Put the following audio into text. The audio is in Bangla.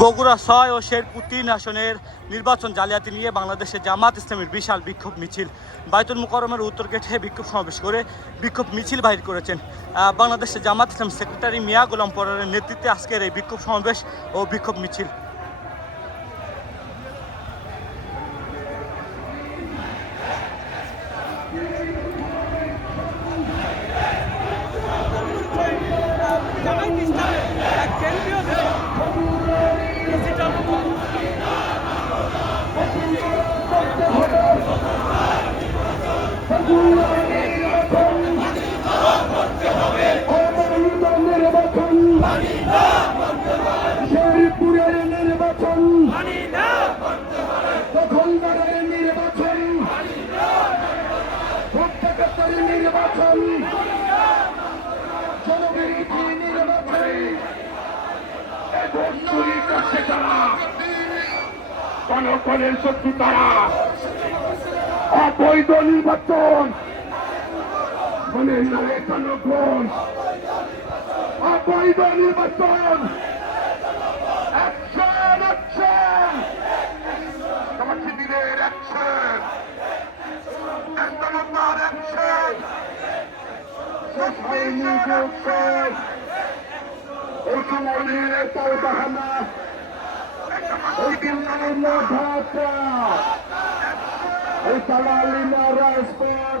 বগুড়া ৬ ও শেরপুর ৩ আসনের নির্বাচন জালিয়াতি নিয়ে বাংলাদেশের জামাত ইসলামীর বিশাল বিক্ষোভ মিছিল বায়তুল মুকাররমের উত্তর গেটে বিক্ষোভ সমাবেশ করে বিক্ষোভ মিছিল বাহির করেছেন বাংলাদেশের জামাত ইসলাম সেক্রেটারি মিয়া গোলাম পরারের নেতৃত্বে আজকের এই বিক্ষোভ সমাবেশ ও বিক্ষোভ মিছিল। শেরপুরের নির্বাচন দখলদারের নির্বাচন ভোটদাতার নির্বাচন জনবিরোধী নির্বাচন ভোট চুরি করছে তারা জনগণের শত্রু তারা অবৈধ নির্বাচন মনের নামে জনগণ অবৈধ নির্বাচন অ্যাকশন অ্যাকশন সমাজসেবীদের অ্যাকশন একদমতার অ্যাকশন সৈনিক অ্যাকশন এই সময়ের তালবাহানা এই দিনের ঢাকা এই তালালিনা রাজপথ